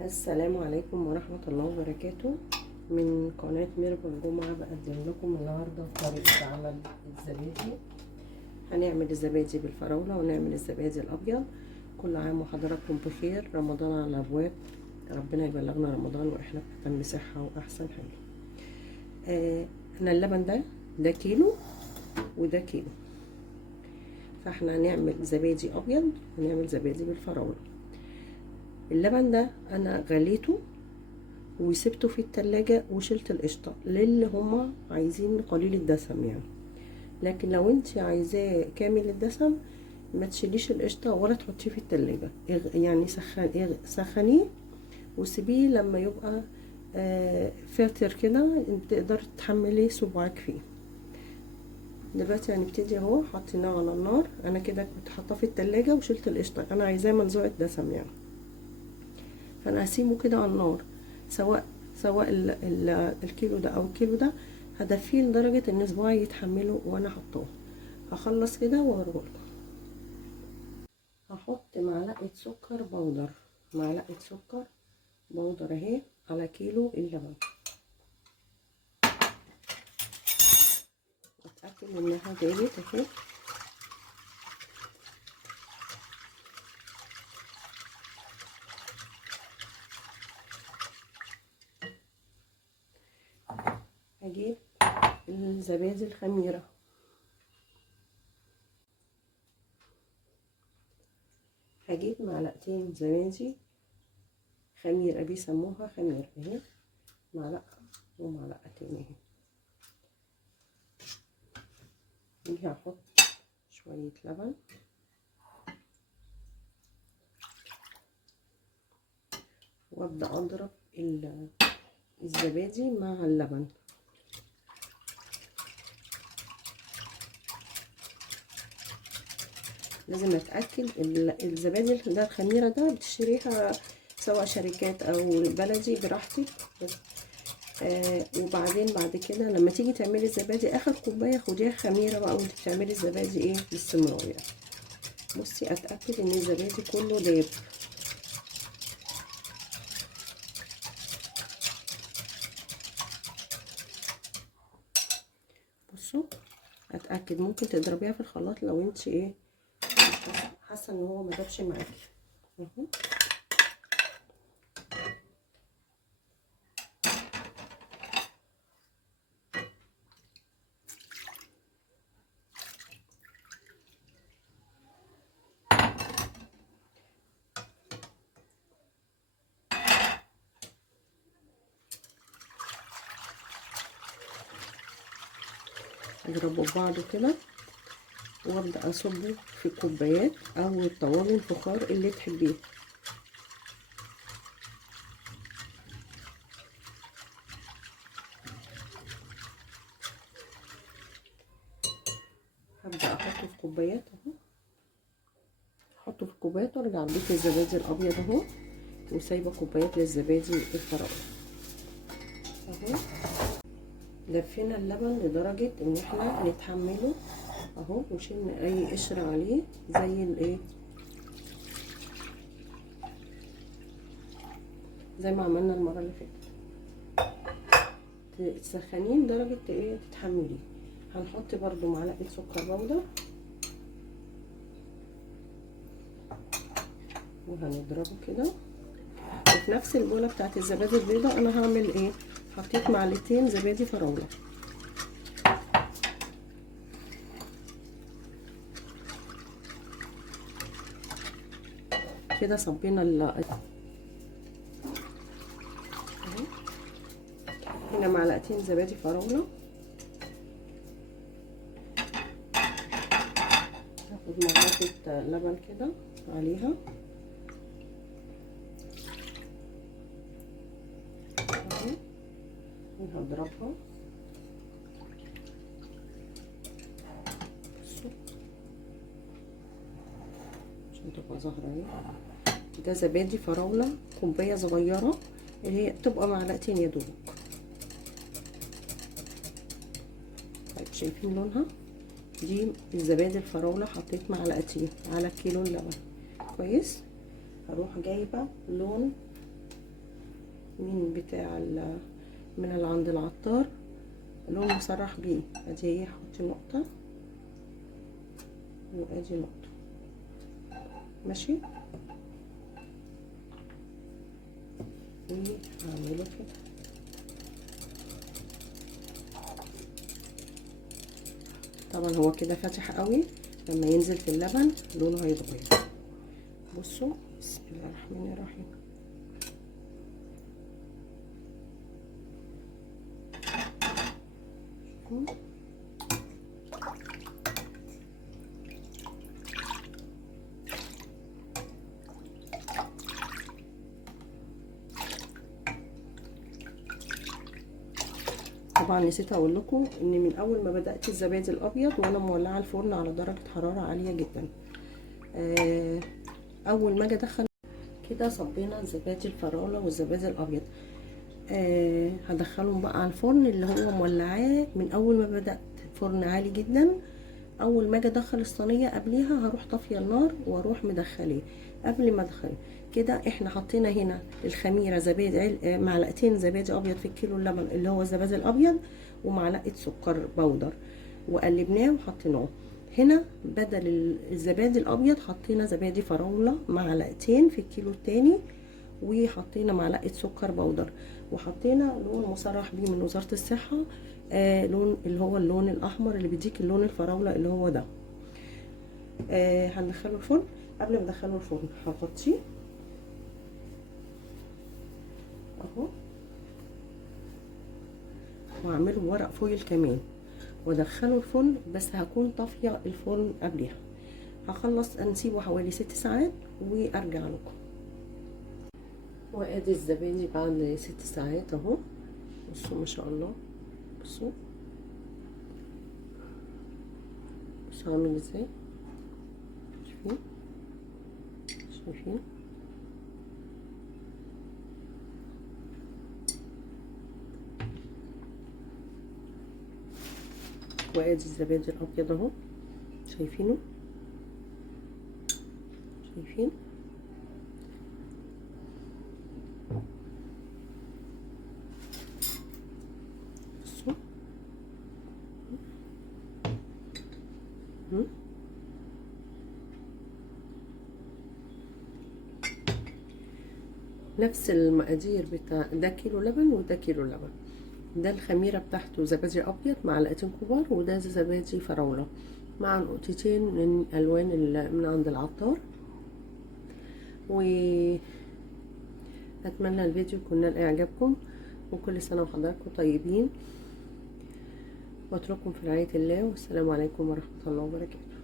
السلام عليكم ورحمة الله وبركاته. من قناة ميرفل جمعة بقدم لكم النهاردة طريقة عمل الزبادي. هنعمل الزبادي بالفراولة ونعمل الزبادي الأبيض. كل عام وحضراتكم بخير، رمضان على الأبواب، ربنا يبلغنا رمضان وإحنا في أتم صحة وأحسن حال. أنا اللبن ده كيلو وده كيلو، فاحنا هنعمل زبادي أبيض ونعمل زبادي بالفراولة. اللبن ده أنا غليته وسبته في التلاجة وشلت القشطة للي هما عايزين قليل الدسم يعني، لكن لو انت عايزاه كامل الدسم ما تشيليش القشطة ولا تحطيه في التلاجة، يعني سخنيه وسيبيه لما يبقى فاتر كده تقدر تحملي صباعك فيه. دلوقتي هنبتدي اهو، حطيناه على النار. انا كده كنت حاطاه في التلاجة وشلت القشطة، انا عايزاه منزوع دسم يعني، فانا هسيبه كده على النار. سواء الكيلو ده او الكيلو ده هدفيه لدرجة ان صباعي يتحمله وانا حطاه. هخلص كده وهوريلكم. هحط معلقة سكر بودر، معلقة سكر بودر اهي على كيلو اللبن. اتأكد انها دابت اهي. هجيب الزبادي الخميرة، هجيب معلقتين زبادي خميرة، بيسموها خميرة اهي، معلقة ومعلقتين اهي. دي هحط شوية لبن وابدأ اضرب الزبادي مع اللبن. لازم اتاكد الزبادي ده الخميره ده بتشتريها سواء شركات او بلدي براحتك. وبعدين بعد كده لما تيجي تعملي الزبادي اخر كوبايه خديها خميره بقى وانت بتعملي الزبادي ايه باستمرار يعني. بصي اتاكد ان الزبادي كله داب. بصوا اتاكد، ممكن تضربيها في الخلاط لو انت ايه حاسه ان هو ما دابش معاكي اهو. اضربه ببعضه كده وابدا اصبه في كوبايات او الطواجن الفخار اللي تحبيه. هبدا احطه في كوبايات اهو، احطه في كوبايات وارجع اضيف الزبادي الابيض اهو، وسايبه كوبايات للزبادي الفراوله اهو. لفينا اللبن لدرجه ان احنا نتحمله اهو، وشلنا اي قشر عليه زي الايه، زي ما عملنا المره اللي فاتت. تسخنيه لدرجه ايه تتحمليه. هنحط برده معلقه سكر بودر وهنضربه كده. وفي نفس البوله بتاعت الزبادي البيضاء انا هعمل ايه، حطيت معلقتين زبادي فراوله كده. صبينا هنا معلقتين زبادي فراوله. هاخد معلقه لبن كده عليها اهو، وهضربها. عشان تبقى ظاهره اهي. ده زبادي فراوله كوبايه صغيره اللي هي تبقى معلقتين يا دوب. طيب شايفين لونها؟ دي الزبادي الفراوله حطيت معلقتين على كيلو اللبن كويس. هروح جايبه لون من بتاع من اللي عند العطار، لون مصرح بيه. ادي هي، هحط نقطة وادي نقطة، ماشي. وهعمله كده. طبعا هو كده فاتح قوي، لما ينزل في اللبن لونه هيتغير. بصوا، بسم الله الرحمن الرحيم. طبعا نسيت اقول لكم ان من اول ما بدات الزبادي الابيض وانا مولعه الفرن على درجه حراره عاليه جدا. اول ما اجي ادخل كده صبينا زبادي الفراوله والزبادي الابيض. هدخلهم بقى على الفرن اللي هو مولعاه من اول ما بدات، فرن عالي جدا. اول ما اجي ادخل الصينيه قبليها هروح طافيه النار واروح مدخليه. قبل ما ادخله كده احنا حطينا هنا الخميره زبادي معلقتين زبادي ابيض في الكيلو اللبن اللي هو الزبادي الابيض، ومعلقه سكر بودر، وقلبناه وحطيناه. هنا بدل الزبادي الابيض حطينا زبادي فراوله معلقتين في الكيلو التاني، وحطينا معلقه سكر بودر، وحطينا لون مصرح بيه من وزاره الصحه، لون اللي هو اللون الاحمر اللي بيديك اللون الفراوله اللي هو ده. هندخله الفرن. قبل ما ادخله الفرن هغطيه اهو، واعمله ورق فويل كمان، وادخله الفرن. بس هكون طافيه الفرن قبلها. هخلص نسيبه حوالي 6 ساعات وارجع لكم. وادي الزبادي بعد 6 ساعات اهو. بصوا ما شاء الله، بصوا عامل ازاي، شايفين شايفين. وادي الزبادي الابيض اهو، شايفينه، شايفين. بصوا نفس المقادير بتاع ده، كيلو لبن وده كيلو لبن. ده الخميرة بتاعته زبادي أبيض معلقتين كبار، وده زبادي فراولة مع نقطتين من ألوان من عند العطار. وأتمنى الفيديو يكون نال إعجابكم، وكل سنة وحضراتكم طيبين، واترككم في رعاية الله، والسلام عليكم ورحمة الله وبركاته.